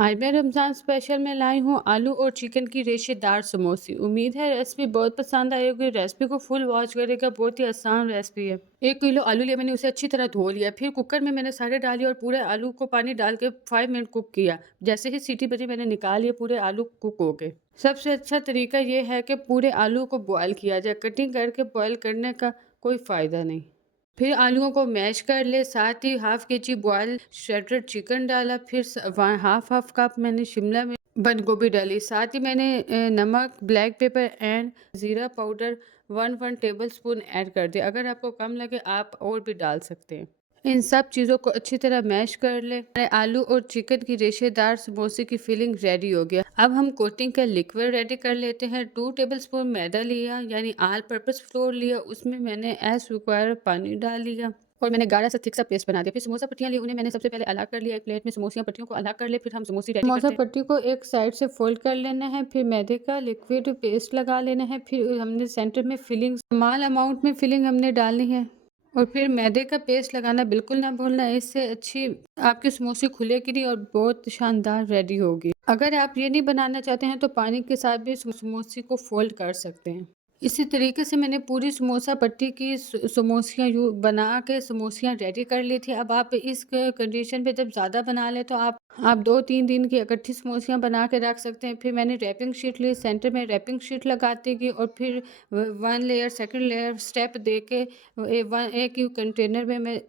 आज मैं रमज़ान स्पेशल में लाई हूँ आलू और चिकन की रेशेदार समोसे। उम्मीद है रेसिपी बहुत पसंद आई होगी। रेसिपी को फुल वॉच करेगा, बहुत ही आसान रेसिपी है। 1 किलो आलू लिया मैंने, उसे अच्छी तरह धो लिया। फिर कुकर में मैंने सारे डाली और पूरे आलू को पानी डाल के 5 मिनट कुक किया। जैसे ही सीटी बजी मैंने निकाल लिया, पूरे आलू कुक हो गए। सबसे अच्छा तरीका ये है कि पूरे आलू को बॉयल किया जाए, कटिंग करके बॉयल करने का कोई फ़ायदा नहीं। फिर आलूओं को मैश कर ले, साथ ही half KG boil shredded chicken डाला। फिर हाफ हाफ कप मैंने शिमला में बंद गोभी डाली। साथ ही मैंने नमक, ब्लैक पेपर एंड ज़ीरा पाउडर 1 टेबल स्पून ऐड कर दिया। अगर आपको कम लगे आप और भी डाल सकते हैं। इन सब चीज़ों को अच्छी तरह मैश कर ले। आलू और चिकन की रेशेदार समोसे की फिलिंग रेडी हो गया। अब हम कोटिंग का लिक्विड रेडी कर लेते हैं। 2 टेबल स्पून मैदा लिया, यानी ऑल पर्पस फ्लोर लिया। उसमें मैंने एज रिक्वायर पानी डाल लिया और मैंने गाढ़ा सा थिक सा पेस्ट बना दिया। फिर समोसा पट्टियाँ ली, उन्हें मैंने सबसे पहले अलग कर लिया। एक प्लेट में समोसिया पट्टियों को अलग कर ले। फिर हम समोसे रेडी करते हैं। समोसा पट्टी को एक साइड से फोल्ड कर लेना है। फिर मैदे का लिक्विड पेस्ट लगा लेना है। फिर हमने सेंटर में फिलिंग, स्मॉल अमाउंट में फिलिंग हमने डालनी है। और फिर मैदे का पेस्ट लगाना बिल्कुल ना भूलना, इससे अच्छी आपके समोसे खुलेगी नहीं और बहुत शानदार रेडी होगी। अगर आप ये नहीं बनाना चाहते हैं तो पानी के साथ भी समोसे को फोल्ड कर सकते हैं। इसी तरीके से मैंने पूरी समोसा पट्टी की समोसियाँ यू बना के समोसियाँ रेडी कर ली थी। अब आप इस कंडीशन पे जब ज़्यादा बना ले तो आप 2-3 दिन की इकट्ठी समोसियाँ बना के रख सकते हैं। फिर मैंने रैपिंग शीट ली, सेंटर में रैपिंग शीट लगाती गई और फिर 1 लेयर, सेकंड लेयर स्टेप दे के एक ही कंटेनर में मैं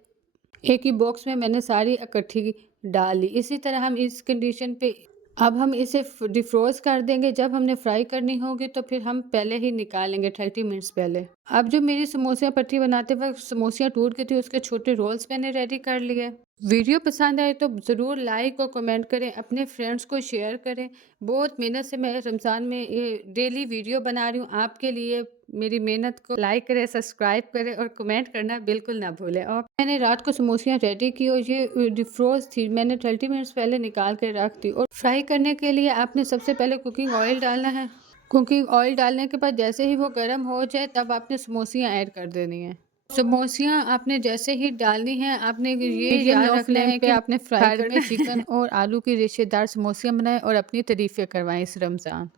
एक ही बॉक्स में मैंने सारी इकट्ठी डाल ली। इसी तरह हम इस कंडीशन पे अब हम इसे डिफ्रोज़ कर देंगे। जब हमने फ्राई करनी होगी तो फिर हम पहले ही निकाल लेंगे 30 मिनट्स पहले। अब जो मेरी समोसियाँ पट्टी बनाते वक़्त समोसियाँ टूट गई थी, उसके छोटे रोल्स मैंने रेडी कर लिए। वीडियो पसंद आए तो ज़रूर लाइक और कमेंट करें, अपने फ्रेंड्स को शेयर करें। बहुत मेहनत से मैं रमज़ान में ये डेली वीडियो बना रही हूँ आपके लिए। मेरी मेहनत को लाइक करें, सब्सक्राइब करें और कमेंट करना बिल्कुल ना भूलें। और मैंने रात को समोसियाँ रेडी की और ये डिफ्रोज़ थी, मैंने 30 मिनट्स पहले निकाल के रख दी। और फ्राई करने के लिए आपने सबसे पहले कुकिंग ऑयल डालना है। कुकिंग ऑयल डालने के बाद जैसे ही वो गर्म हो जाए तब आपने समोसियाँ ऐड कर देनी है। समोसियाँ आपने जैसे ही डालनी है, आपने ये याद रखना है कि आपने फ्राई में चिकन और आलू की रेशेदार समोसियाँ बनाएं और अपनी तारीफ़ें करवाएं इस रमज़ान।